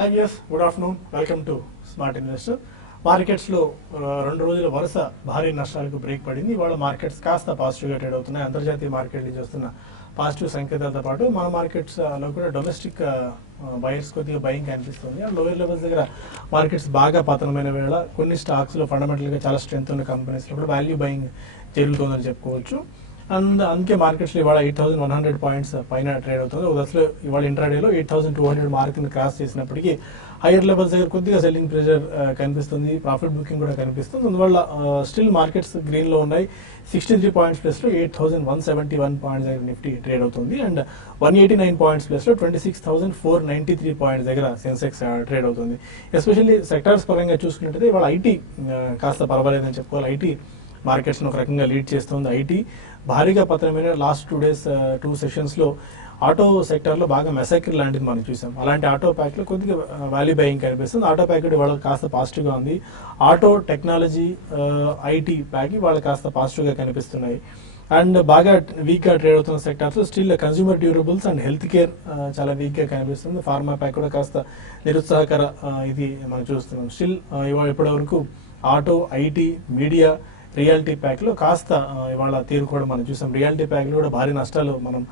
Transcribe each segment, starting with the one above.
Hi viewers, good afternoon. Welcome to Smart Investor. Markets లో 2 రోజుల వరుస భారీ నష్టాలకు బ్రేక్ పడింది. ఇవాళ మార్కెట్స్ కాస్త పాజిటివ్ గా ట్రేడ్ అవుతున్నాయి. అంతర్జాతీయ మార్కెట్లు చూస్తున్న పాజిటివ్ సంకేతాలతో పాటు మన మార్కెట్స్ లో కూడా డొమెస్టిక్ బయర్స్ కొద్దిగా బయింగ్ కనిపిస్తుంది. లోయర్ లెవెల్స్ దగ్గర మార్కెట్స్ బాగా పతనమైన వేళ కొన్ని స్టాక్స్ లో ఫండమెంటల్ గా చాలా స్ట్రెంత్ ఉన్న కంపెనీస్ లో కూడా వాల్యూ బయింగ్ జరుగుతుందని చెప్పుకోవచ్చు. అండ్ అందుకే మార్కెట్స్ లో ఇవాళ 8,100 పాయింట్స్ పైన ట్రేడ్ అవుతుంది. దశలో ఇవాళ ఇంట్రాడేలో 8,200 మార్క్ని క్రాస్ చేసినప్పటికీ హైయర్ లెవెల్స్ దగ్గర కొద్దిగా సెల్లింగ్ ప్రెషర్ కనిపిస్తుంది. ప్రాఫిట్ బుకింగ్ కూడా కనిపిస్తుంది. అందువల్ల స్టిల్ మార్కెట్స్ గ్రీన్ లో ఉన్నాయి. 63 పాయింట్స్ ప్లస్ లో 8,171 పాయింట్స్ దగ్గర నిఫ్టీ ట్రేడ్ అవుతుంది. అండ్ 189 పాయింట్స్ ప్లస్ లో 26,493 పాయింట్స్ దగ్గర సెన్సెక్స్ ట్రేడ్ అవుతుంది. ఎస్పెషల్లీ సెక్టార్స్ పరంగా చూసుకున్నట్టయితే ఇవాళ ఐటీ కాస్త పర్వాలేదని చెప్పుకోవాలి. ఐటీ మార్కెట్స్ ఒక రకంగా లీడ్ చేస్తుంది. ఐటీ భారీగా పతనమైన లాస్ట్ 2 days 2 సెషన్స్ లో ఆటో సెక్టర్ లో బాగా మెసాక్రి లాంటిది మనం చూసాం. అలాంటి ఆటో ప్యాక్ లో కొద్దిగా వాల్యూ బయింగ్ కనిపిస్తుంది. ఆటో ప్యాక్ వాళ్ళ కాస్త పాజిటివ్ గా ఉంది. ఆటో టెక్నాలజీ ఐటీ ప్యాక్ వాళ్ళ కాస్త పాజిటివ్ గా కనిపిస్తున్నాయి. అండ్ బాగా వీక్ గా ట్రేడ్ అవుతున్న sectors still consumer durables and health care చాలా వీక్ గా కనిపిస్తుంది. ఫార్మా ప్యాక్ కూడా కాస్త నిరుత్సాహకర ఇది మనం చూస్తున్నాం. స్టిల్ ఇవాళ ఇప్పటి వరకు auto, IT, media, reality pack లో కాస్త ఇవాళ తీరు కూడా మనం చూసాం. రియాలిటీ ప్యాక్ లో కూడా భారీ నష్టాలు మనం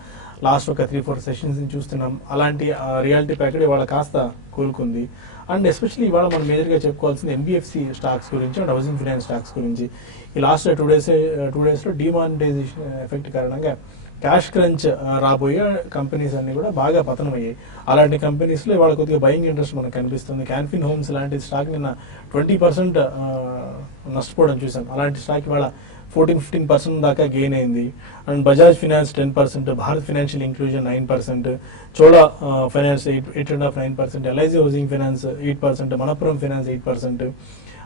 లాస్ట్ ఒక 3-4 సెషన్స్ చూస్తున్నాం. అలాంటి రియాలిటీ ప్యాక్ ఇవాళ కాస్త కోలుకుంది. అండ్ ఎస్పెషల్లీ ఇవాళ మనం మేజర్ గా చెప్పుకోవాల్సింది ఎన్బిఎఫ్సి స్టాక్స్ గురించి అండ్ హౌసింగ్ ఫైనాన్స్ స్టాక్స్ గురించి. ఈ లాస్ట్ 2 days లో డిమానిటైజేషన్ ఎఫెక్ట్ కారణంగా క్యాష్ క్రంచ్ రాబోయే కంపెనీస్ అన్ని కూడా బాగా పతనమయ్యాయి. అలాంటి కంపెనీస్ లో ఇవాళ కొద్దిగా బయింగ్ ఇంట్రెస్ట్ మనకు కనిపిస్తుంది. క్యాన్ఫిన్ హోమ్స్ లాంటి స్టాక్ నిన్న 20% నష్టపోవడం చూసాం. అలాంటి స్టాక్ ఇవాళ 14-15% దాకా గెయిన్ అయింది. And Bajaj finance 10%, Bharat financial inclusion 9%, Chola finance 8.5-9%, LIC housing finance 8%, Manappuram finance 8%,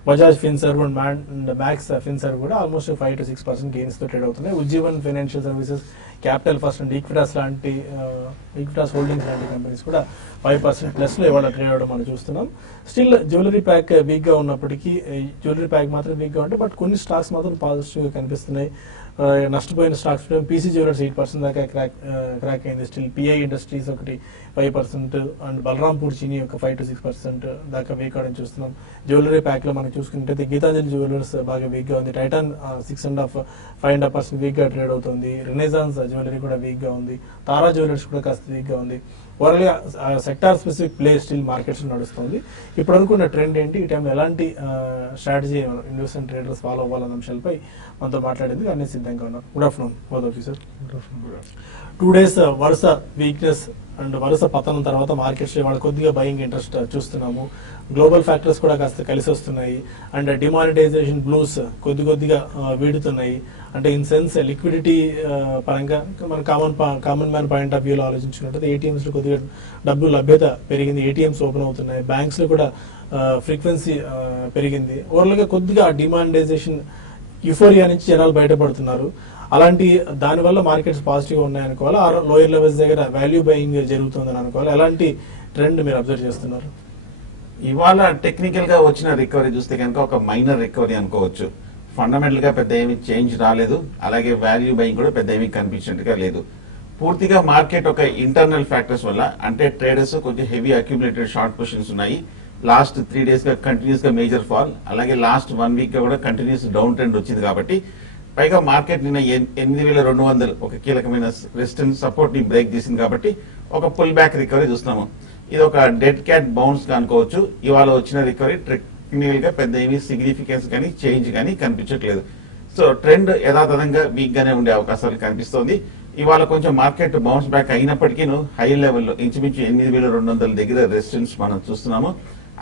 Bajaj Finserv and max Finserv కూడా ఆల్మోస్ట్ 5-6% గెయిన్స్ తో ట్రేడ్ అవుతున్నాయి. Ujjivan financial services, capital first and Equitas holdings లాంటి కంపెనీస్ కూడా 5% ప్లస్ లో ఇవాళ ట్రేడ్ అవడం మనం చూస్తున్నాం. స్టిల్ జ్యువెలరీ ప్యాక్ వీక్ గా ఉన్నప్పటికీ జ్యువెలరీ ప్యాక్ మాత్రం వీక్ గా ఉంటే బట్ కొన్ని స్టాక్స్ మాత్రం పాజిటివ్ గా కనిపిస్తున్నాయి. నష్టపోయిన స్టాక్స్ పీసీ జ్యువెలర్స్ 8% దాకా క్రాక్ అయింది. స్టిల్ పిఐ ఇండస్ట్రీస్ ఒకటి 5% అండ్ బలరాంపూర్ చీనీ ఒక 5-6% దాకా వీక్ అవడం చూస్తున్నాం. జ్యువెలరీ ప్యాక్ లో మనం చూసుకుంటే గీతాంజలి జ్యువెలర్స్ బాగా వీక్ గా ఉంది. టైటాన్ 6.5-5% వీక్ గా ట్రేడ్ అవుతుంది. రెనేసాన్స్ జ్యువెలరీ కూడా వీక్ గా ఉంది. తారా జ్యువెలర్స్ కూడా కాస్త వీక్ గా ఉంది. ఓవరాల్ గా sector specific play still markets నడుస్తుంది. ఇప్పుడు అనుకున్న ట్రెండ్ ఏంటి, ఈ టైంలో ఎలాంటి స్ట్రాటజీ ఇన్వెస్ట్మెంట్ ట్రేడర్స్ ఫాలో అవ్వాలన్న అంశాలపై మనతో మాట్లాడేందుకు అన్ని సిద్ధంగా ఉన్నారు. Good afternoon both of you sir. 2 days వరుస వీక్నెస్ అండ్ వరుస పతనం తర్వాత మార్కెట్స్ ఇవాళ కొద్దిగా బయింగ్ ఇంట్రెస్ట్ చూస్తున్నాము. గ్లోబల్ ఫ్యాక్టర్స్ కూడా కాస్త కలిసి వస్తున్నాయి. అండ్ డిమానిటైజేషన్ బ్లూస్ కొద్దిగా వీడుతున్నాయి. అంటే ఇన్ సెన్స్ లిక్విడిటీ పరంగా మన కామన్ మ్యాన్ పాయింట్ ఆఫ్ వ్యూలో ఆలోచించుకుంటే ఏటీఎంస్ లో కొద్దిగా డబ్బు లభ్యత పెరిగింది. ఏటీఎంస్ ఓపెన్ అవుతున్నాయి. బ్యాంక్స్ లో కూడా ఫ్రీక్వెన్సీ పెరిగింది. ఓవరాల్ గా కొద్దిగా డిమానిటైజేషన్ యుఫోరియా నుంచి జనాలు బయటపడుతున్నారు. అలాంటి దానివల్ల మార్కెట్స్ పాజిటివ్ గా ఉన్నాయనుకోవాలి. ఆ లోయర్ లెవెల్స్ దగ్గర వాల్యూ బయింగ్ జరుగుతుందని అనుకోవాలి. ఎలాంటి ట్రెండ్ మీరు అబ్జర్వ్ చేస్తున్నారు? ఇవాళ టెక్నికల్ గా వచ్చిన రికవరీ చూస్తే కనుక ఒక మైనర్ రికవరీ అనుకోవచ్చు. ఫండమెంటల్ గా పెద్ద ఏమీ చేంజ్ రాలేదు. అలాగే వాల్యూ బయింగ్ కూడా పెద్ద ఏమీ కనిపించినట్టుగా లేదు. పూర్తిగా మార్కెట్ ఒక ఇంటర్నల్ ఫ్యాక్టర్స్ వల్ల, అంటే ట్రేడర్స్ కొంచెం హెవీ అక్యుములేటెడ్ షార్ట్ పొజిషన్స్ ఉన్నాయి. లాస్ట్ 3 days గా కంటిన్యూస్ గా మేజర్ ఫాల్, అలాగే లాస్ట్ 1 week గా కూడా కంటిన్యూస్ డౌన్ ట్రెండ్ వచ్చింది. కాబట్టి పైగా మార్కెట్ నిన్న 8,200 ఒక కీలకమైన రెసిస్టెన్స్ సపోర్ట్ ని బ్రేక్ చేసింది. కాబట్టి ఒక పుల్ బ్యాక్ రికవరీ చూస్తున్నాము. ఇది ఒక డెడ్ క్యాట్ బౌన్స్ గా అనుకోవచ్చు. ఇవాళ వచ్చిన రికవరీ టెక్నికల్ గా పెద్ద ఏమీ సిగ్నిఫికెన్స్ కానీ చేంజ్ కానీ కనిపించట్లేదు. సో ట్రెండ్ యథాతథంగా వీక్ గానే ఉండే అవకాశాలు కనిపిస్తోంది. ఇవాళ కొంచెం మార్కెట్ బౌన్స్ బ్యాక్ అయినప్పటికీ హై లెవెల్లో ఇంచుమించు 8,200 దగ్గర రెసిస్టెన్స్ మనం చూస్తున్నాము.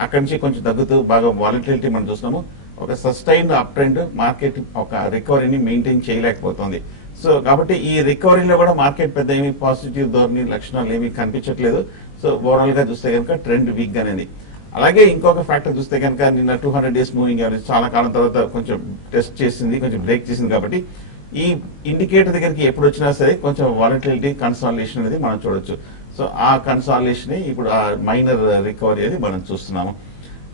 అక్కడి నుంచి కొంచెం తగ్గుతూ బాగా వాలటిలిటీ మనం చూస్తున్నాము. ఒక సస్టైన్డ్ అప్ ట్రెండ్ మార్కెట్ ఒక రికవరీని మెయింటైన్ చేయలేకపోతుంది. సో కాబట్టి ఈ రికవరీలో కూడా మార్కెట్ పెద్ద ఏమి పాజిటివ్ ధోరణి లక్షణాలు ఏమీ కనిపించట్లేదు. సో ఓవరాల్ గా చూస్తే కనుక ట్రెండ్ వీక్ గానే. అలాగే ఇంకొక ఫ్యాక్టర్ చూస్తే కనుక నిన్న 200 days మూవింగ్ యావరేజ్ చాలా కాలం తర్వాత కొంచెం టెస్ట్ చేసింది, కొంచెం బ్రేక్ చేసింది. కాబట్టి ఈ ఇండికేటర్ దగ్గరికి ఎప్పుడు వచ్చినా సరే కొంచెం వాలటిలిటీ కన్సాలిడేషన్ అనేది మనం చూడొచ్చు. సో ఆ కన్సాలిడేషన్ ఇప్పుడు ఆ మైనర్ రికవరీ అనేది మనం చూస్తున్నాము.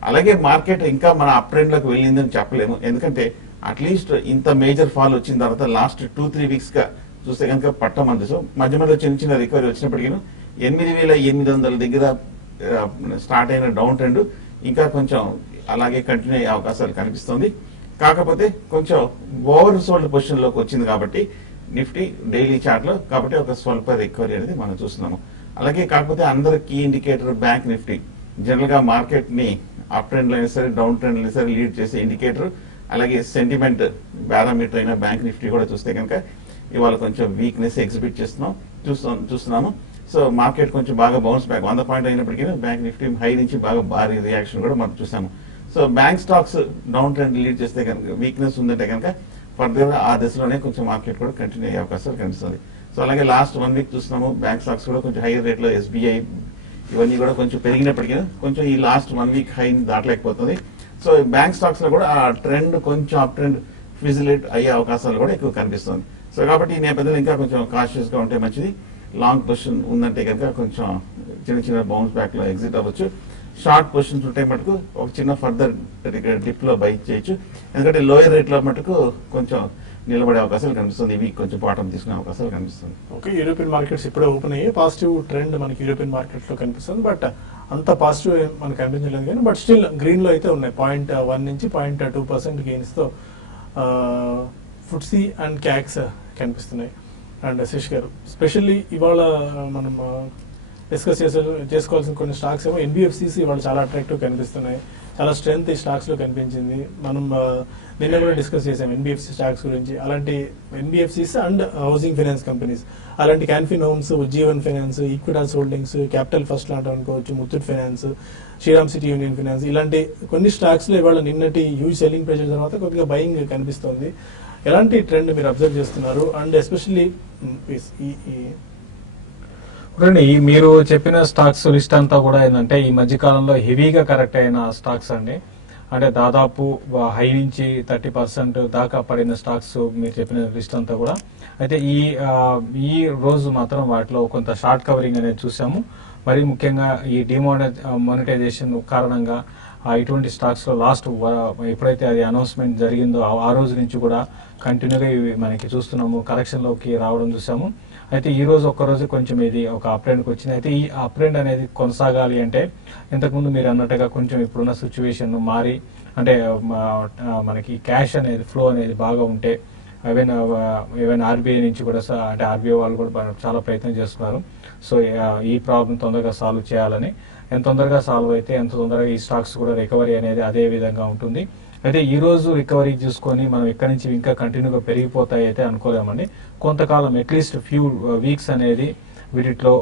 అలాగే మార్కెట్ ఇంకా మన అప్ ట్రెండ్ లోకి వెళ్ళిందని చెప్పలేము. ఎందుకంటే అట్లీస్ట్ ఇంత మేజర్ ఫాల్ వచ్చిన తర్వాత లాస్ట్ 2-3 weeks గా చూస్తే కనుక పట్టమంది. సో మధ్య మధ్య చిన్న రికవరీ వచ్చినప్పటికీ 8,800 దగ్గర స్టార్ట్ అయిన డౌన్ ట్రెండ్ ఇంకా కొంచెం అలాగే కంటిన్యూ అయ్యే అవకాశాలు కనిపిస్తుంది. కాకపోతే కొంచెం ఓవర్ సోల్డ్ పొజిషన్ లోకి వచ్చింది కాబట్టి నిఫ్టీ డైలీ చార్ట్ లో, కాబట్టి ఒక స్వల్ప రికవరీ అనేది మనం చూస్తున్నాము. అలాగే కాకపోతే అందరు కీ ఇండికేటర్ బ్యాంక్ నిఫ్టీ జనరల్ గా మార్కెట్ ని అప్ ట్రెండ్ లో అయినా సరే డౌన్ ట్రెండ్ లో సరే లీడ్ చేసే ఇండికేటర్. అలాగే సెంటిమెంట్ పారామీటర్ అయిన బ్యాంక్ నిఫ్టీ కూడా చూస్తే కనుక ఇవాళ కొంచెం వీక్నెస్ ఎగ్జిబిట్ చూస్తున్నాము. సో మార్కెట్ కొంచెం బాగా బౌన్స్ బ్యాక్ 100 పాయింట్ అయినప్పటికీ బ్యాంక్ నిఫ్టీ హై నుంచి బాగా భారీ రియాక్షన్ కూడా మనం చూసాము. So bank stocks down trend lead చేస్తే కనుక వీక్నెస్ ఉందంటే కనుక ఫర్దర్ ఆ దశలోనే కొంచెం మార్కెట్ కూడా కంటిన్యూ అయ్యే అవకాశాలు కనిపిస్తుంది. సో అలాగే లాస్ట్ 1 వీక్ చూస్తున్నాము బ్యాంక్ స్టాక్స్ కూడా కొంచెం హైయర్ రేట్ లో ఎస్బీఐ ఇవన్నీ కూడా కొంచెం పెరిగినప్పటికీ కొంచెం ఈ లాస్ట్ 1 వీక్ హై దాటలేకపోతుంది. సో బ్యాంక్ స్టాక్స్ లో కూడా ఆ ట్రెండ్ కొంచెం అప్ ట్రెండ్ ఫిజిలేట్ అయ్యే అవకాశాలు కూడా ఎక్కువ కనిపిస్తుంది. సో కాబట్టి ఈ నేపథ్యంలో ఇంకా కొంచెం కాషియస్ గా ఉంటే మంచిది. లాంగ్ పొజిషన్ ఉందంటే కనుక కొంచెం చిన్న బౌన్స్ బ్యాక్ లో ఎగ్జిట్ అవ్వచ్చు. షార్ట్ పొజిషన్స్ ఉంటే మటుకు ఒక చిన్న ఫర్దర్ డిప్ లో బై చేయొచ్చు. ఎందుకంటే లోయర్ రేట్ లో మటుకు కొంచెం నిలబడే అవకాశాలు కనిపిస్తుంది. ఈ వీక్ కొంచెం బాటం తీసుకునే అవకాశాలు కనిపిస్తుంది. ఓకే, యూరోపియన్ మార్కెట్స్ ఇప్పుడే ఓపెన్ అయ్యి పాజిటివ్ ట్రెండ్ మనకి యూరోపియన్ మార్కెట్ లో కనిపిస్తుంది. బట్ అంత పాజిటివ్ మనకు కనిపించలేదు కానీ బట్ స్టిల్ గ్రీన్ లో అయితే ఉన్నాయి. 0.1 నుంచి 0.2% గెయిన్స్ తో ఫుట్సీ అండ్ క్యాక్స్ కనిపిస్తున్నాయి. అండ్ శశి గారు స్పెషల్లీ ఇవాళ మనం డిస్కస్ చేసుకోవాల్సిన కొన్ని స్టాక్స్ ఏమో ఎన్బిఎఫ్సిసి ఇవాళ చాలా అట్రాక్టివ్ కనిపిస్తున్నాయి. చాలా స్ట్రెంగ్త్ ఈ స్టాక్స్ లో కనిపించింది. మనం నిన్న కూడా డిస్కస్ చేసాం ఎన్బిఎఫ్సి స్టాక్స్ గురించి. అలాంటి NBFCs and housing finance companies అలాంటి క్యాన్ఫిన్ హోమ్స్, ఉజ్జీవన్ ఫైనాన్స్, ఈక్విటాస్ హోల్డింగ్స్, క్యాపిటల్ ఫస్ట్ లాంటి అనుకోవచ్చు, ముత్తూట్ ఫైనాన్స్, శ్రీరామ్ సిటీ యూనియన్ ఫైనాన్స్, ఇలాంటి కొన్ని స్టాక్స్ లో ఇవాళ నిన్నటి హ్యూజ్ సెల్లింగ్ ప్రెషర్ తర్వాత కొద్దిగా బయింగ్ కనిపిస్తుంది. ఎలాంటి ట్రెండ్ మీరు అబ్జర్వ్ చేస్తున్నారు? అండ్ ఎస్పెషల్లీ మీరు చెప్పిన స్టాక్స్ లిస్ట్ అంతా కూడా ఏంటంటే ఈ మధ్య కాలంలో హెవీగా కరెక్ట్ అయిన స్టాక్స్ అండి. అంటే దాదాపు హై నుంచి 30% దాకా పడిన స్టాక్స్ మీరు చెప్పిన లిస్ట్ అంతా కూడా. అయితే ఈ రోజు మాత్రం వాటిలో కొంత షార్ట్ కవరింగ్ అనేది చూసాము. మరి ముఖ్యంగా ఈ డిమానిటైజేషన్ కారణంగా ఇటువంటి స్టాక్స్ లో లాస్ట్ ఎప్పుడైతే అది అనౌన్స్మెంట్ జరిగిందో ఆ రోజు నుంచి కూడా కంటిన్యూగా ఇవి మనకి చూస్తున్నాము కరెక్షన్ లోకి రావడం చూసాము. అయితే ఈ రోజు ఒక్కరోజు కొంచెం ఇది ఒక అప్ ట్రెండ్కి వచ్చింది. అయితే ఈ అప్ ట్రెండ్ అనేది కొనసాగాలి అంటే ఇంతకుముందు మీరు అన్నట్టుగా కొంచెం ఇప్పుడున్న సిచ్యువేషన్ మారి అంటే మనకి క్యాష్ అనేది ఫ్లో అనేది బాగా ఉంటే ఈవెన్ ఆర్బీఐ నుంచి కూడా అంటే ఆర్బీఐ వాళ్ళు కూడా చాలా ప్రయత్నం చేస్తున్నారు. సో ఈ ప్రాబ్లం తొందరగా సాల్వ్ చేయాలని. ఎంత తొందరగా సాల్వ్ అయితే ఎంత తొందరగా ఈ స్టాక్స్ కూడా రికవరీ అనేది అదే విధంగా ఉంటుంది. అయితే ఈ రోజు రికవరీ చూసుకొని మనం ఇక్కడ నుంచి ఇంకా కంటిన్యూగా పెరిగిపోతాయి అయితే అనుకోలేమండి. కొంతకాలం అట్లీస్ట్ ఫ్యూ వీక్స్ అనేది వీటిలో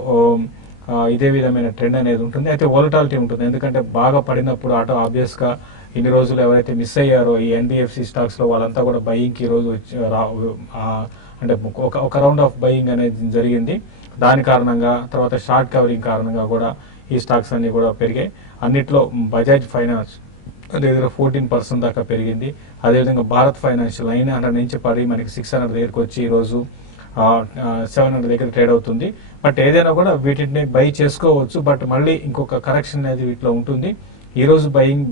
ఇదే విధమైన ట్రెండ్ అనేది ఉంటుంది. అయితే వోలటాలిటీ ఉంటుంది. ఎందుకంటే బాగా పడినప్పుడు ఆబ్వియస్ గా ఇన్ని రోజులు ఎవరైతే మిస్ అయ్యారో ఈ ఎన్బిఎఫ్సి స్టాక్స్ లో వాళ్ళంతా కూడా బయింగ్ కి ఈ రోజు అంటే ఒక రౌండ్ ఆఫ్ బయింగ్ అనేది జరిగింది. దాని కారణంగా తర్వాత షార్ట్ కవరింగ్ కారణంగా కూడా ఈ స్టాక్స్ అన్ని కూడా పెరిగాయి. అన్నిట్లో బజాజ్ ఫైనాన్స్ అదేవిధంగా 14% దాకా పెరిగింది. అదేవిధంగా భారత్ ఫైనాన్షియల్ 900 నుంచి పడి మనకి 600 దగ్గరకు వచ్చి ఈ రోజు 700 దగ్గర ట్రేడ్ అవుతుంది. బట్ ఏదైనా కూడా వీటిని బై చేసుకోవచ్చు. బట్ మళ్ళీ ఇంకొక కరెక్షన్ అనేది వీటిలో ఉంటుంది. ఈ రోజు బయింగ్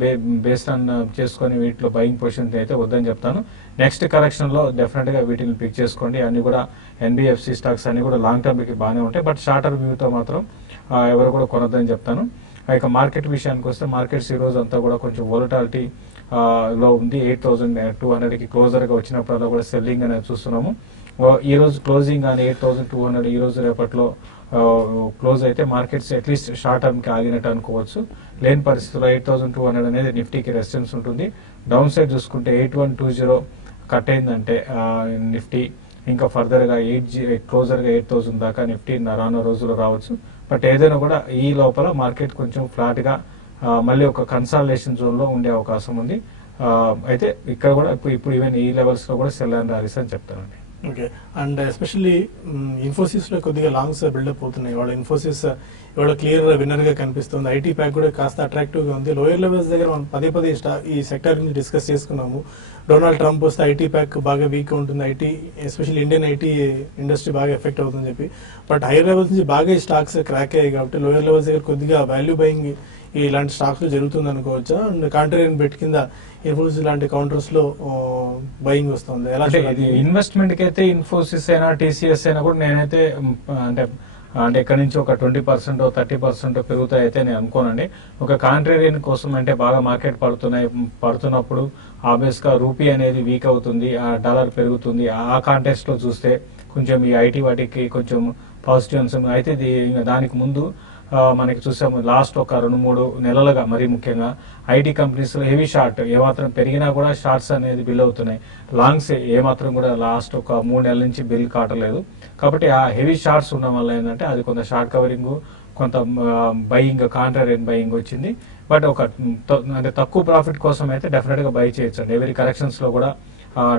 బేస్డ్ ఆన్ చేసుకొని వీటిలో బయింగ్ పొజిషన్ అయితే వద్దని చెప్తాను. నెక్స్ట్ కరెక్షన్ లో డెఫినెట్ గా వీటిని పిక్ చేసుకోండి. అన్ని కూడా ఎన్బిఎఫ్సి స్టాక్స్ అన్ని కూడా లాంగ్ టర్మ్ కి బాగానే ఉంటాయి. బట్ షార్టర్ వ్యూతో మాత్రం ఎవరు కూడా కొనొద్దని చెప్తాను. ఇక మార్కెట్ విషయానికి వస్తే మార్కెట్స్ ఈ రోజు అంతా కూడా కొంచెం వోలటాలిటీ లో ఉంది. 8,200కి క్లోజర్ గా వచ్చినప్పుడల్లా కూడా సెల్లింగ్ అనేది చూస్తున్నాము. ఈ రోజు క్లోజింగ్ కానీ 8,200 ఈ రోజు రేపట్లో క్లోజ్ అయితే మార్కెట్స్ అట్లీస్ట్ షార్ట్ టర్మ్ కి ఆగినట్టు అనుకోవచ్చు. లేని పరిస్థితుల్లో 8,200 అనేది నిఫ్టీకి రెసిస్టెన్స్ ఉంటుంది. డౌన్ సైడ్ చూసుకుంటే 8,120 కట్ అయిందంటే నిఫ్టీ ఇంకా ఫర్దర్ గా క్లోజర్ గా 8,000 దాకా నిఫ్టీ రానున్న రోజుల్లో రావచ్చు. బట్ ఏదైనా కూడా ఈ లోపల మార్కెట్ కొంచెం ఫ్లాట్ గా మళ్ళీ ఒక కన్సాలిడేషన్ జోన్ లో ఉండే అవకాశం ఉంది. అయితే ఇక్కడ కూడా ఇప్పుడు ఈవెన్ ఈ లెవెల్స్ లో కూడా సెల్ అండ్ ర్యాలీస్ అని చెప్తానండి. ఓకే, అండ్ ఎస్పెషల్లీ ఇన్ఫోసిస్ లో కొద్దిగా లాంగ్స్ బిల్డప్ అవుతున్నాయి. వాళ్ళ ఇన్ఫోసిస్ ఇవాళ క్లియర్ విన్నర్ గా కనిపిస్తుంది. ఐటీ ప్యాక్ కూడా కాస్త అట్రాక్టివ్ గా ఉంది. లోయర్ లెవెల్స్ దగ్గర మనం పదే ఈ సెక్టర్ గురించి డిస్కస్ చేసుకున్నాము. డొనాల్డ్ ట్రంప్ వస్తే ఐటీ ప్యాక్ బాగా వీక్ ఉంటుంది. IT especially Indian IT industry బాగా ఎఫెక్ట్ అవుతుందని చెప్పి. బట్ హైయర్ లెవెల్స్ నుంచి బాగా ఈ స్టాక్స్ క్రాక్ అయ్యాయి కాబట్టి లోయర్ లెవెల్స్ దగ్గర కొద్దిగా వాల్యూ బయింగ్ ఇలాంటి స్టాక్స్ జరుగుతుంది అనుకోవచ్చా? అండ్ కాంట్రేరియన్ బెట్ కింద ఇన్ఫోసిస్ లాంటి కౌంటర్స్ లో బయింగ్ వస్తుంది. ఎలా ఇన్వెస్ట్మెంట్ కి అయితే ఇన్ఫోసిస్ అయినా టీసీఎస్ అయినా కూడా నేనైతే అంటే అంటే ఇక్కడ నుంచి ఒక 20% 30% పెరుగుతాయి అయితే నేను అనుకోనండి. ఒక కాంట్రేరియన్ కోసం అంటే బాగా మార్కెట్ పడుతున్నప్పుడు ఆబ్వియస్ గా రూపీ అనేది వీక్ అవుతుంది, ఆ డాలర్ పెరుగుతుంది. ఆ కాంటెక్స్ట్ లో చూస్తే కొంచెం ఈ ఐటీ వాటికి కొంచెం పాజిటివ్ అంశం అయితే దానికి ముందు మనకి చూసాము లాస్ట్ ఒక 2-3 నెలలుగా మరీ ముఖ్యంగా ఐటీ కంపెనీస్ లో హెవీ షార్ట్ ఏమాత్రం పెరిగినా కూడా షార్ట్స్ అనేది బిల్ అవుతున్నాయి. లాంగ్స్ ఏమాత్రం కూడా లాస్ట్ ఒక 3 నెలల నుంచి బిల్ కావట్లేదు. కాబట్టి ఆ హెవీ షార్ట్స్ ఉండడం వల్ల ఏంటంటే అది కొంత షార్ట్ కవరింగ్, కొంత బయింగ్, కాంట్రారియన్ బయింగ్ వచ్చింది. బట్ ఒక అంటే తక్కువ ప్రాఫిట్ కోసం అయితే డెఫినెట్ గా బై చేయొచ్చు. ఎవరీ కరెక్షన్స్ లో కూడా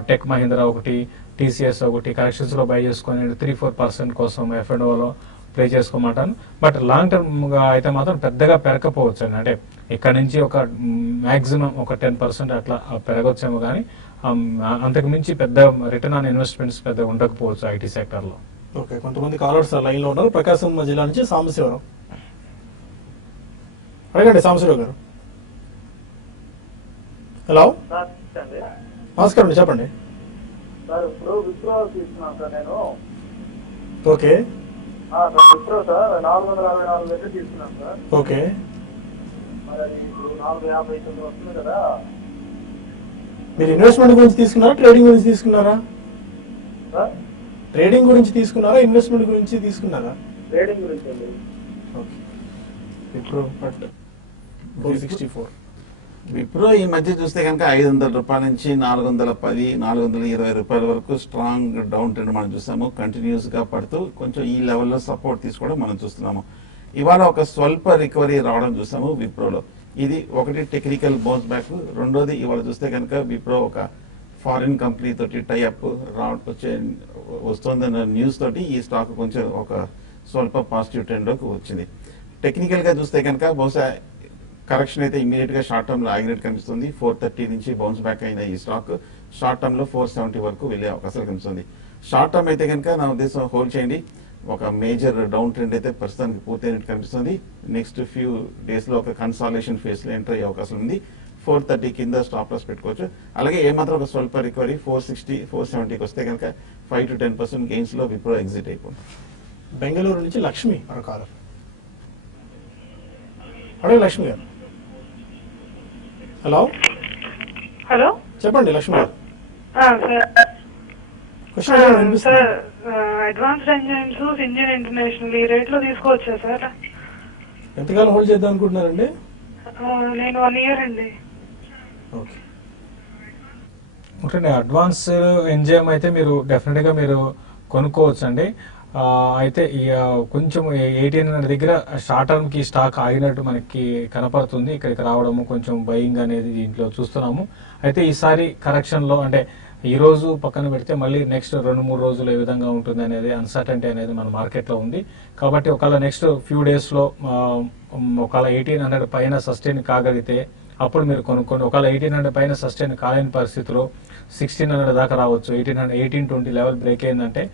టెక్ మహీంద్రా ఒకటి, టీసీఎస్ ఒకటి కరెక్షన్స్ లో బై చేసుకొని 3-4% కోసం ఎఫ్ఎండ్ఓలో ప్లే చేసుకోమంటాను. బట్ లాంగ్ టర్మ్ గా అయితే మాత్రం పెద్దగా పెరగకపోవచ్చు అండి. అంటే ఇక్కడ నుంచి ఒక మాక్సిమం ఒక 10% అట్లా పెరగొచ్చేమో కానీ అంతకు మించి పెద్ద రిటర్న్ ఆన్ ఇన్వెస్ట్మెంట్స్ పెద్ద ఉండకపోవచ్చు ఐటీ సెక్టర్ లో. ఓకే, కొంతమంది కాలర్స్ లైన్ లో ఉన్నారు. ప్రకాశం జిల్లా నుంచి సాంబశివరావు, అడగండి సాంబశివరావు గారు. హలో, నమస్కారం అండి, చెప్పండి. సార్ ఇప్పుడు విప్రో తీసుకున్నాను సార్ నేను. ఓకే సార్ విప్రో సార్ 464 దగ్గర తీసుకున్నాను సార్. ఓకే, మరి అది ఇప్పుడు 459 వస్తుంది కదా. మీరు ఇన్వెస్ట్మెంట్ గురించి తీసుకున్నారా, ట్రేడింగ్ గురించి తీసుకున్నారా? సార్ ట్రేడింగ్ గురించి తీసుకున్నారా, ఇన్వెస్ట్మెంట్ గురించి తీసుకున్నారా? ట్రేడింగ్ గురించి అండి. Okay, Wipro but 464. విప్రో ఈ మధ్య చూస్తే కనుక 500 రూపాయల నుంచి 410, 420 రూపాయల వరకు స్ట్రాంగ్ డౌన్ ట్రెండ్ మనం చూస్తాము. కంటిన్యూస్ గా పడుతూ కొంచెం ఈ లెవెల్లో సపోర్ట్ తీసుకోవడం మనం చూస్తున్నాము. ఇవాళ ఒక స్వల్ప రికవరీ రావడం చూస్తాము విప్రోలో. ఇది ఒకటి టెక్నికల్ బౌన్స్ బ్యాక్. రెండోది ఇవాళ చూస్తే కనుక విప్రో ఒక ఫారిన్ కంపెనీ తోటి టైఅప్ వస్తుందన్న న్యూస్ తోటి ఈ స్టాక్ కొంచెం ఒక స్వల్ప పాజిటివ్ ట్రెండ్ లోకి వచ్చింది. టెక్నికల్ గా చూస్తే కనుక బహుశా కరెక్షన్ అయితే ఇమీడియట్ గా షార్ట్ టర్మ్ లో ఆగినట్టు కనిపిస్తుంది. 430 నుంచి బౌన్స్ బ్యాక్ అయిన ఈ స్టాక్ షార్ట్ టర్మ్ లో 470 వరకు వెళ్లే అవకాశాలు కనిపిస్తుంది. షార్ట్ టర్మ్ అయితే కనుక నా ఉద్దేశం హోల్డ్ చేయండి. ఒక మేజర్ డౌన్ ట్రెండ్ అయితే ప్రస్తుతానికి పూర్తయినట్టు కనిపిస్తుంది. నెక్స్ట్ ఫ్యూ డేస్ లో ఒక కన్సాలేషన్ ఫేజ్ లో ఎంటర్ అయ్యే అవకాశం ఉంది. 430 కింద స్టాప్ లాస్ పెట్టుకోవచ్చు. అలాగే ఏమాత్రం ఒక స్వల్ప రికవరీ 460, 470కి వస్తే కనుక 5 to 10% గెయిన్స్ లో విప్రో ఎగ్జిట్ అయిపోతుంది. బెంగళూరు నుంచి లక్ష్మి మరో కాలర్, అడగ లక్ష్మి గారు. హలో, హలో, చెప్పండి లక్ష్మి గారు. క్వశ్చన్ సార్ వినిపిస్తుంది. అడ్వాన్స్డ్ ఎంజైమ్స్ ఇండియన్ ఇంటర్నేషనల్ ఈ రేట్ లో తీసుకోవచ్చా సార్? ఎంతకాలం హోల్డ్ చేద్దాం అనుకుంటున్నారండి? నేను 1 year అండి. ఓకే, ఒకటి అడ్వాన్స్ ఎంజైమ్ అయితే మీరు డెఫినెట్ గా మీరు కొనుక్కోవచ్చు అండి. అయితే కొంచెం 1800 దగ్గర షార్ట్ టర్మ్ కి స్టాక్ ఆగినట్టు మనకి కనపడుతుంది. ఇక్కడికి రావడము కొంచెం బయింగ్ అనేది దీంట్లో చూస్తున్నాము. అయితే ఈసారి కరెక్షన్ లో అంటే ఈ రోజు పక్కన పెడితే మళ్ళీ నెక్స్ట్ 2-3 రోజులు ఏ విధంగా ఉంటుంది అనేది అన్సర్టనిటీ అనేది మన మార్కెట్ లో ఉంది. కాబట్టి ఒకవేళ నెక్స్ట్ ఫ్యూ డేస్ లో ఒకవేళ 1800 పైన సస్టైన్ కాగలిగితే అప్పుడు మీరు కొనుక్కోండి. ఒకవేళ 1800 పైన సస్టైన్ కాలేని పరిస్థితిలో 1600 దాకా రావచ్చు. 1820 లెవెల్ బ్రేక్ అయిందంటే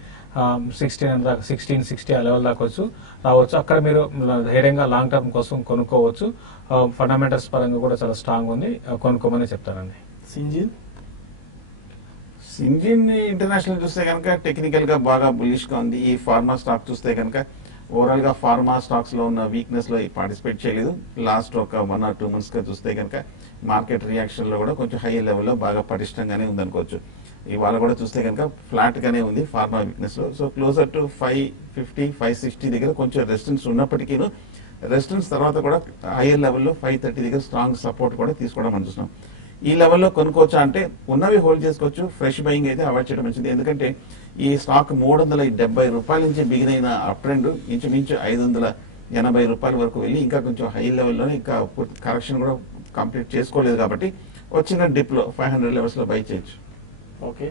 1600 దాకా 1660 ఆ లెవెల్ దాకా రావచ్చు. అక్కడ మీరు ధైర్యంగా లాంగ్ టర్మ్ కోసం కొనుక్కోవచ్చు. ఫండమెంటల్స్ పరంగా కూడా చాలా స్ట్రాంగ్ ఉంది, కొనుక్కోమని చెప్తానండి. సింజిన్ సింజిన్ ఇంటర్నేషనల్ చూస్తే కనుక టెక్నికల్ గా బాగా బులిష్ గా ఉంది. ఈ ఫార్మా స్టాక్ చూస్తే కనుక ఓవరాల్ గా ఫార్మా స్టాక్స్ లో ఉన్న వీక్నెస్ లో పార్టిసిపేట్ చేయలేదు. లాస్ట్ ఒక 1 or 2 months గా చూస్తే కనుక మార్కెట్ రియాక్షన్ లో కూడా కొంచెం హై లెవెల్లో బాగా పటిష్టంగానే ఉందనుకోవచ్చు. ఇవాళ కూడా చూస్తే కనుక ఫ్లాట్ గానే ఉంది ఫార్మా వీక్నెస్ లో. సో క్లోజర్ టు 550, 560 దగ్గర కొంచెం రెసిస్టెన్స్ ఉన్నప్పటికీ రెసిస్టెన్స్ తర్వాత కూడా హైయర్ లెవెల్లో 530 దగ్గర స్ట్రాంగ్ సపోర్ట్ కూడా తీసుకోవడం మనం చూస్తున్నాం. ఈ లెవెల్లో కొనుక్కోవచ్చా అంటే ఉన్నవి హోల్డ్ చేసుకోవచ్చు. ఫ్రెష్ బయింగ్ అయితే అవాయిడ్ చేయడం మంచిది. ఎందుకంటే ఈ స్టాక్ 370 రూపాయల నుంచి బిగిన్ అయిన అప్ ట్రెండ్ ఇంచుమించు 580 రూపాయల వరకు వెళ్ళి ఇంకా కొంచెం హై లెవెల్లోనే ఇంకా కరెక్షన్ కూడా కంప్లీట్ చేసుకోలేదు. కాబట్టి వచ్చిన డిప్ లో 500 లెవెల్స్ లో బై చేయొచ్చు. ఓకే,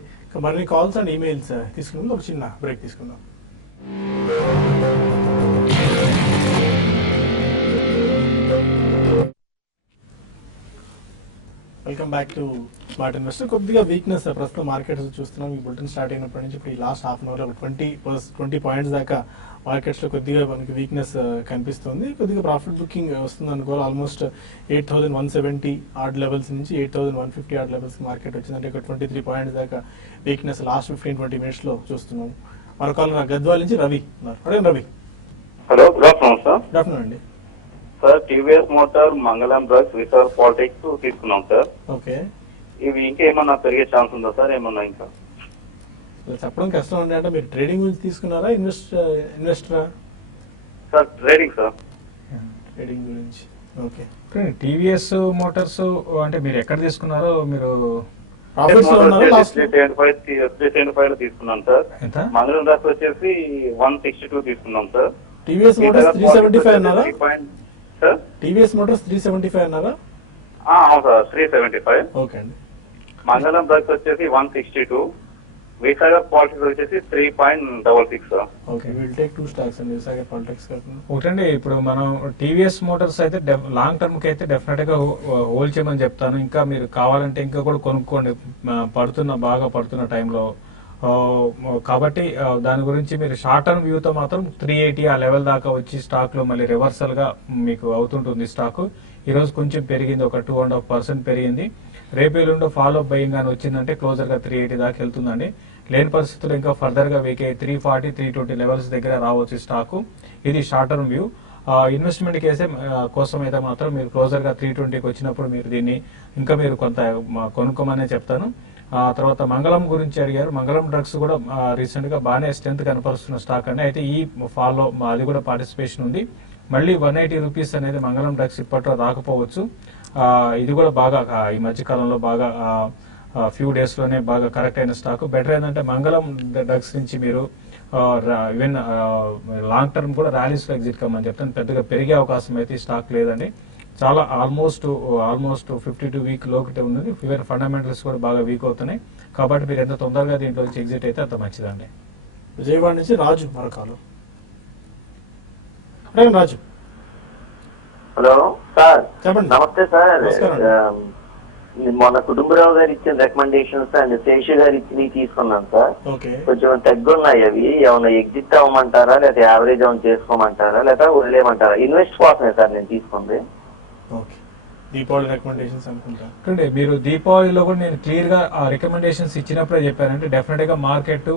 మరిన్ని కాల్స్ అండ్ ఈమెయిల్స్ తీసుకుందాం. ఒక చిన్న బ్రేక్ తీసుకుందాం. Welcome back to smart investor. కొద్దిగా వీక్నెస్ ప్రస్తుతం మార్కెట్స్ చూస్తున్నాం. ఈ బులెటిన్ స్టార్ట్ అయినప్పటి నుంచి ఇప్పుడు ఈ last half an hour 20 points దాకా మార్కెట్స్ లో కొద్దిగా మనకి వీక్నెస్ కనిపిస్తుంది. కొద్దిగా ప్రాఫిట్ బుకింగ్ వస్తుంది అనుకోవాలి. ఆల్మోస్ట్ 8170 ఆర్డ్ లెవెల్స్ నుంచి 8150 ఆర్డ్ లెవెల్స్ మార్కెట్ వచ్చిందంటే ఒక 23 పాయింట్స్ దాకా వీక్నెస్ లాస్ట్ 15-20 minutes లో చూస్తున్నాం. మరొక గద్వాల్ నుంచి రవి ఉన్నారు. అడగండి Ravi. Hello, good afternoon sir. Good afternoon అండి. సార్, టీవీఎస్ మోటార్, మంగళం డ్రగ్స్, విసార్ పాలిటిక్స్ తీసుకున్నాం సార్. ఓకే, ఇవి ఇంకా ఏమన్నా పెరిగే ఛాన్స్ ఉందా సార్? ఏమన్నా ఇంకా చెప్పడం కష్టం అండి. అంటే మీరు ట్రేడింగ్ గురించి తీసుకున్నారా, ఇన్వెస్టరా? Sir, trading sir. ట్రేడింగ్ గురించి. ఓకే, టీవీఎస్ మోటార్స్ అంటే మీరు ఎక్కడ తీసుకున్నారో మీరు ప్రాఫిట్స్ లో ఉన్నారా లాస్ట్? 375 లో తీసుకున్నాం సార్. ఎంత? మంగళం డ్రగ్స్ వచ్చేసి 162 తీసుకున్నాం సార్. టీవీఎస్ మోటార్స్ 375 అన్నారా? సార్, టీవీఎస్ మోటార్స్ 375 అన్నారా? అవును సార్, 375. ఓకే అండి. మంగళం డ్రగ్స్ వచ్చేసి 162. విసాగర్ పాలిటిక్స్ వచ్చేసి 3.66 sir. Okay, will take 2 stocks అండి, విసాగర్ పాలిటిక్స్ కాకుండా. ఒకటండి, ఇప్పుడు మనం టీవీఎస్ మోటార్స్ అయితే లాంగ్ టర్మ్ కి అయితే డెఫినెట్ గా హోల్డ్ చేయమని చెప్తాను. ఇంకా మీరు కావాలంటే ఇంకా కూడా కొనుక్కోండి బాగా పడుతున్న టైంలో. కాబట్టి దాని గురించి మీరు షార్ట్ టర్మ్ వ్యూతో మాత్రం 380 ఆ లెవెల్ దాకా వచ్చి స్టాక్ లో మళ్ళీ రివర్సల్ గా మీకు అవుతుంటుంది స్టాక్. ఈ రోజు కొంచెం పెరిగింది, ఒక 2.5% పెరిగింది. రేపు ఎల్లుండో ఫాలో అప్ బయింగ్ అని వచ్చిందంటే క్లోజర్ గా 380 దాకా వెళ్తుందండి. లేని పరిస్థితుల్లో ఇంకా ఫర్దర్ గా వీక్ 340, 320 లెవెల్స్ దగ్గర రావచ్చు స్టాక్. ఇది షార్ట్ టర్మ్ వ్యూ. ఇన్వెస్ట్మెంట్ కోసం అయితే మాత్రం మీరు క్లోజర్ గా 320కి వచ్చినప్పుడు మీరు దీన్ని ఇంకా మీరు కొంత కొనుక్కోమనే చెప్తాను. తర్వాత మంగళం గురించి అడిగారు. మంగళం డ్రగ్స్ కూడా రీసెంట్ గా బాగానే స్ట్రెంత్ కనపరుస్తున్న స్టాక్ అండి. అయితే ఈ ఫాలో అది కూడా పార్టిసిపేషన్ ఉంది. మళ్ళీ 180 రూపీస్ అనేది మంగళం డ్రగ్స్ ఇప్పట్లో రాకపోవచ్చు. ఇది కూడా బాగా ఈ మధ్య కాలంలో బాగా ఫ్యూ డేస్ లోనే బాగా కరెక్ట్ అయిన స్టాక్. బెటర్ ఏంటంటే మంగళం డ్రగ్స్ నుంచి మీరు ఈవెన్ లాంగ్ టర్మ్ కూడా ర్యాలీస్ లో ఎగ్జిట్ కమ్మని చెప్తాను. పెద్దగా పెరిగే అవకాశం అయితే ఈ స్టాక్ లేదండి. చాలా ఆల్మోస్ట్ 52 వీక్ లోకి ఉంది. ఈవెన్ ఫండమెంటల్స్ కూడా బాగా వీక్ అవుతున్నాయి. కాబట్టి మీరు ఎంత తొందరగా దీంట్లో ఎగ్జిట్ అయితే అంత మంచిదండి. విజయవాడ నుంచి రాజు మరొకరు. రాజు, హలో సార్. చెప్పండి. నమస్తే సార్. నమస్కారం. మొన్న కుటుంబరావు గారు ఇచ్చిన రికమెండేషన్స్ అండ్ శేషు గారు ఇచ్చినవి తీసుకున్నాను సార్. ఓకే, కొంచెం తగ్గున్నాయి అవి. ఏమన్నా ఎగ్జిట్ అవ్వమంటారా, లేకపోతే యావరేజ్ ఏమైనా చేసుకోమంటారా, లేకపోతే వదిలేయమంటారా? ఇన్వెస్ట్ కోసమే సార్ నేను తీసుకుంది. ఓకే, దీపావళి రికమెండేషన్స్ అనుకుంటా. అంటే మీరు దీపావళిలో కూడా నేను క్లియర్ గా రికమెండేషన్స్ ఇచ్చినప్పుడే చెప్పానంటే డెఫినెట్ గా మార్కెట్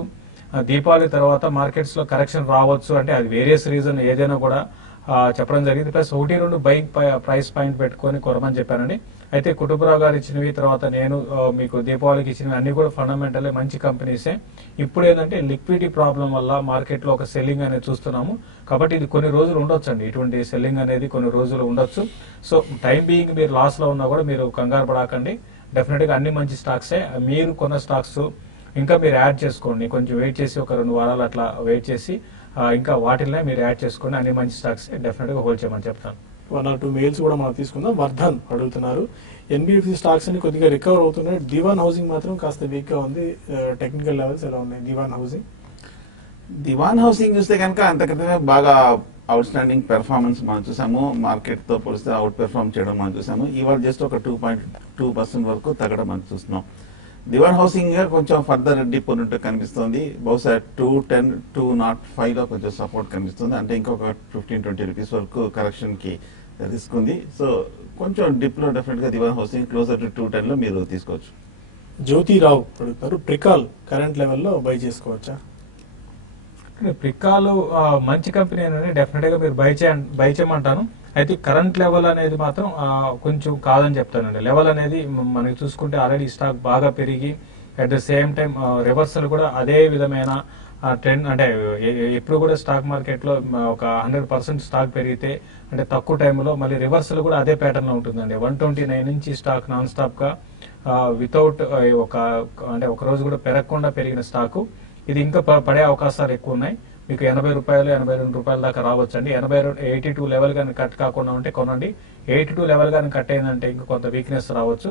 దీపావళి తర్వాత మార్కెట్స్ లో కరెక్షన్ రావచ్చు. అంటే అది వేరియస్ రీజన్ ఏదైనా కూడా చెప్పడం జరిగింది. ప్లస్ 1-2 బైక్ ప్రైస్ పాయింట్ పెట్టుకొని కొరమని చెప్పానండి. అయితే కుటుంబరావు గారు ఇచ్చినవి, తర్వాత నేను మీకు దీపావళికి ఇచ్చినవి అన్ని కూడా ఫండమెంటల్ మంచి కంపెనీసే. ఇప్పుడు ఏంటంటే లిక్విడిటీ ప్రాబ్లం వల్ల మార్కెట్ లో ఒక సెల్లింగ్ అనేది చూస్తున్నాము. కాబట్టి ఇది కొన్ని రోజులు ఉండొచ్చు అండి. ఇటువంటి సెల్లింగ్ అనేది కొన్ని రోజులు ఉండొచ్చు. సో టైం బీయింగ్ మీరు లాస్ లో ఉన్నా కూడా మీరు కంగారు పడకండి. డెఫినెట్ గా అన్ని మంచి స్టాక్సే. మీరు కొన్న స్టాక్స్ ఇంకా మీరు యాడ్ చేసుకోండి. కొంచెం వెయిట్ చేసి ఒక 2 వారాలు అట్లా వెయిట్ చేసి ఇంకా వాటిల్నే మీరు యాడ్ చేసుకోండి. అన్ని మంచి స్టాక్స్ డెఫినెట్ గా హోల్డ్ చేయమని చెప్తాను. 1 or 2 మెయిల్స్ కూడా మనం తీసుకుందాం. వర్ధన్ అడుగుతున్నారు, ఎన్బిఎఫ్సి స్టాక్స్ అన్ని కొద్దిగా రికవర్ అవుతున్నాయి, దివాన్ హౌసింగ్ మాత్రం కాస్త వీక్ గా ఉంది. టెక్నికల్ లెవెల్స్ ఎలా ఉన్నాయి దివాన్ హౌసింగ్? దివాన్ హౌసింగ్ చూస్తే కనుక అంతకంటే బాగా అవుట్ స్టాండింగ్ పెర్ఫార్మెన్స్ మనం చూసాము. మార్కెట్ తో పోలిస్తే అవుట్ పెర్ఫార్మ్ చేయడం మనం చూసాము. ఇవాళ జస్ట్ ఒక 2.2% వరకు తగ్గడం మనం చూస్తున్నాం. దివాన్ హౌసింగ్ కొంచెం ఫర్దర్ డిప్ ఉన్నట్టు కనిపిస్తుంది. బహుశా 210, 205 లో కొంచెం సపోర్ట్ కనిపిస్తుంది. అంటే ఇంకొక 15-20 రూపీస్ వరకు కరెక్షన్ కి రిస్క్ ఉంది. సో కొంచెం డిప్ లో డెఫినెట్ గా దివాన్ హౌసింగ్ క్లోజర్ టు 210 లో మీరు తీసుకోవచ్చు. జ్యోతిరావు అడుగుతారు, ప్రికాల్ కరెంట్ లెవెల్లో బై చేసుకోవచ్చా? ప్రికాలు మంచి కంపెనీ అనేది డెఫినెట్ గా మీరు బై చేయమంటాను. అయితే కరెంట్ లెవెల్ అనేది మాత్రం కొంచెం కాదని చెప్తానండి. లెవెల్ అనేది మనకి చూసుకుంటే ఆల్రెడీ స్టాక్ బాగా పెరిగి at the same time reversal కూడా అదే విధమైన ట్రెండ్. అంటే ఎప్పుడు కూడా స్టాక్ మార్కెట్ లో ఒక 100% స్టాక్ పెరిగితే అంటే తక్కువ టైంలో మళ్ళీ రివర్సల్ కూడా అదే ప్యాటర్న్ లో ఉంటుందండి. 129 నుంచి స్టాక్ నాన్ స్టాప్ గా వితౌట్ ఒక రోజు కూడా పెరగకుండా పెరిగిన స్టాకు. ఇది ఇంకా పడే అవకాశాలు ఎక్కువ ఉన్నాయి. మీకు 80 రూపాయలు, 82 రూపాయల దాకా రావచ్చు అండి. 82 లెవెల్ కానీ కట్ కాకుండా ఉంటే కొనండి. 82 లెవెల్ కానీ కట్ అయిందంటే ఇంకా కొంత వీక్నెస్ రావచ్చు.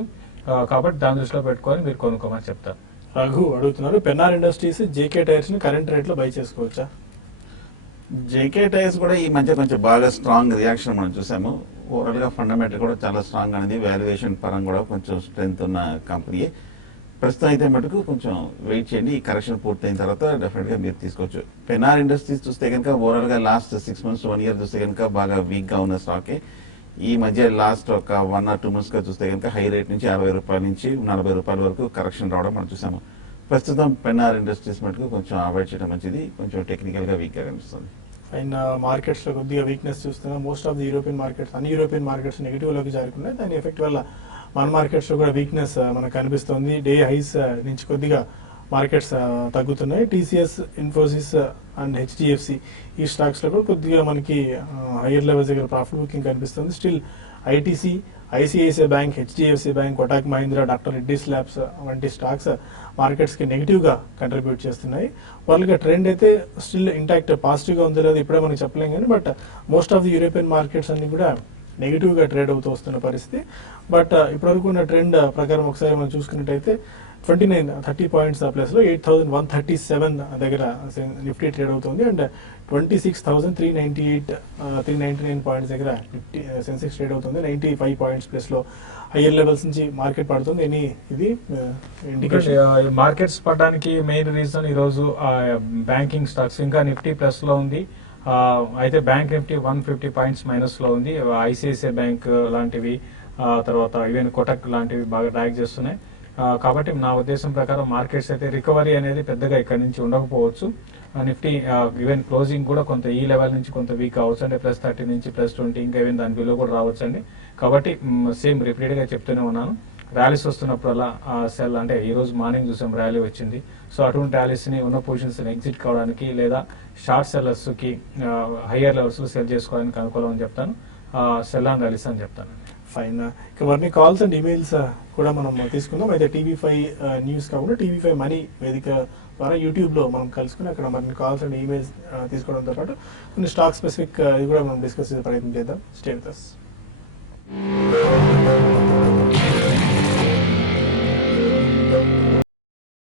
కాబట్టి దాని దృష్టిలో పెట్టుకొని మీరు కొనుక్కోమని చెప్తారు. రఘు అడుగుతున్నారు, పెన్నార్ ఇండస్ట్రీస్, జేకే టైర్స్ ని కరెంట్ రేట్ లో బై చేసుకోవచ్చా? జేకే టైర్స్ కూడా ఈ మధ్య కొంచెం బాగా స్ట్రాంగ్ రియాక్షన్ మనం చూసాము. ఓవరాల్ గా ఫండమెంటల్ కూడా చాలా స్ట్రాంగ్ అనేది, వాల్యుయేషన్ పరంగా కూడా కొంచెం స్ట్రెంత్ ఉన్న కంపెనీ. ప్రస్తుతం అయితే మటుకు కొంచెం వెయిట్ చేయండి. ఈ కరెక్షన్ పూర్తయిన తర్వాత డెఫినెట్ గా మీరు తీసుకోవచ్చు. పెన్నార్ ఇండస్ట్రీస్ చూస్తే కనుక ఓవరాల్ గా లాస్ట్ 6 months 1 year చూస్తే కనుక బాగా వీక్ గా ఉన్న స్టాకే. ఈ మధ్య లాస్ట్ ఒక 1 or 2 months గా చూస్తే కనుక హై రేట్ నుంచి 60 రూపాయల నుంచి 40 రూపాయల వరకు కరెక్షన్ రావడం మనం చూసాము. ప్రస్తుతం పెన్నార్ ఇండస్ట్రీస్ మటుకు కొంచెం అవాయిడ్ చేయడం మంచిది. కొంచెం టెక్నికల్ గా వీక్ గా కనిపిస్తుంది. అండ్ మార్కెట్స్ లో కొద్దిగా వీక్నెస్ చూస్తున్నాం. Most of the European markets, అన్ని యూరోపియన్ మార్కెట్స్ నెగిటివ్ లోకి జారుకున్నాయి. దాని ఎఫెక్ట్ వల్ల మన మార్కెట్స్ లో కూడా వీక్నెస్ మనకు కనిపిస్తుంది. డే హైస్ నుంచి కొద్దిగా మార్కెట్స్ తగ్గుతున్నాయి. టీసీఎస్, ఇన్ఫోసిస్ అండ్ హెచ్డిఎఫ్సి ఈ స్టాక్స్ లో కూడా కొద్దిగా మనకి హైయర్ లెవెల్స్ దగ్గర ప్రాఫిట్ బుకింగ్ కనిపిస్తుంది. Still ITC, ICICI bank, HDFC bank, Kotak Mahindra, doctor Reddy's labs వంటి స్టాక్స్ మార్కెట్స్ కి నెగిటివ్ గా కంట్రిబ్యూట్ చేస్తున్నాయి. వాళ్ళకి ట్రెండ్ అయితే స్టిల్ ఇంటాక్ట్ పాజిటివ్ గా ఉందో లేదో ఇప్పుడే మనకి చెప్పలేం కానీ, but most of the European markets అన్ని కూడా నెగిటివ్ గా ట్రేడ్ అవుతూ వస్తున్న పరిస్థితి. బట్ ఇప్పటివరకు ఉన్న ట్రెండ్ ప్రకారం ఒకసారి మనం చూసుకున్నట్టయితే 30 పాయింట్స్ ప్లస్ లో 8137 దగ్గర నిఫ్టీ ట్రేడ్ అవుతుంది. అండ్ 399 పాయింట్స్ దగ్గర సెన్సెక్స్ ట్రేడ్ అవుతుంది. 95 పాయింట్స్ ప్లస్ లో హైయర్ లెవెల్స్ నుంచి మార్కెట్ పడుతుంది. ఇది ఇండికేషన్. మార్కెట్స్ పడడానికి మెయిన్ రీజన్ ఈ రోజు బ్యాంకింగ్ స్టాక్స్ ఇంకా నిఫ్టీ ప్లస్ లో ఉంది. అయితే బ్యాంక్ నిఫ్టీ 150 పాయింట్స్ మైనస్ లో ఉంది. ఐసిఐసిఐ బ్యాంక్ లాంటివి, తర్వాత ఈవెన్ కోటక్ లాంటివి బాగా డ్రాగ్ చేస్తున్నాయి. కాబట్టి నా ఉద్దేశం ప్రకారం మార్కెట్స్ అయితే రికవరీ అనేది పెద్దగా ఇక్కడ నుంచి ఉండకపోవచ్చు. నిఫ్టీ ఈవెన్ క్లోజింగ్ కూడా కొంత ఈ లెవెల్ నుంచి కొంత వీక్ అవ్వచ్చు, అంటే +30 నుంచి +20 ఇంకా ఈవెన్ దాని బిలో కూడా రావచ్చు అండి. కాబట్టి సేమ్ రిపీటెడ్ గా చెప్తూనే ఉన్నాను, ర్యాలీస్ వస్తున్నప్పుడు అలా సెల్, అంటే ఈ రోజు మార్నింగ్ చూసాం ర్యాలీ వచ్చింది. సో అటువంటి ర్యాలీస్ ని ఉన్న పొజిషన్స్ ని ఎగ్జిట్ కావడానికి లేదా షార్ట్ సెల్లర్స్ కి హయ్యర్ లెవెల్స్ లో సెల్ చేసుకోవడానికి అనుకూలం అని చెప్తాను. సెల్ అండ్ ర్యాలీస్ అని చెప్తాను. ఫైన్. ఇక మరిన్ని కాల్స్ అండ్ ఇమెయిల్స్ కూడా మనం తీసుకుందాం. అయితే టీవీ5 న్యూస్ కాకుండా టీవీ5 మనీ వేదిక ద్వారా యూట్యూబ్ లో మనం కలుసుకుని అక్కడ మరిన్ని కాల్స్ అండ్ ఇమెయిల్స్ తీసుకోవడంతో పాటు కొన్ని స్టాక్ స్పెసిఫిక్ ఇది కూడా మనం డిస్కస్ చేసే ప్రయత్నం చేద్దాం. Stay with us.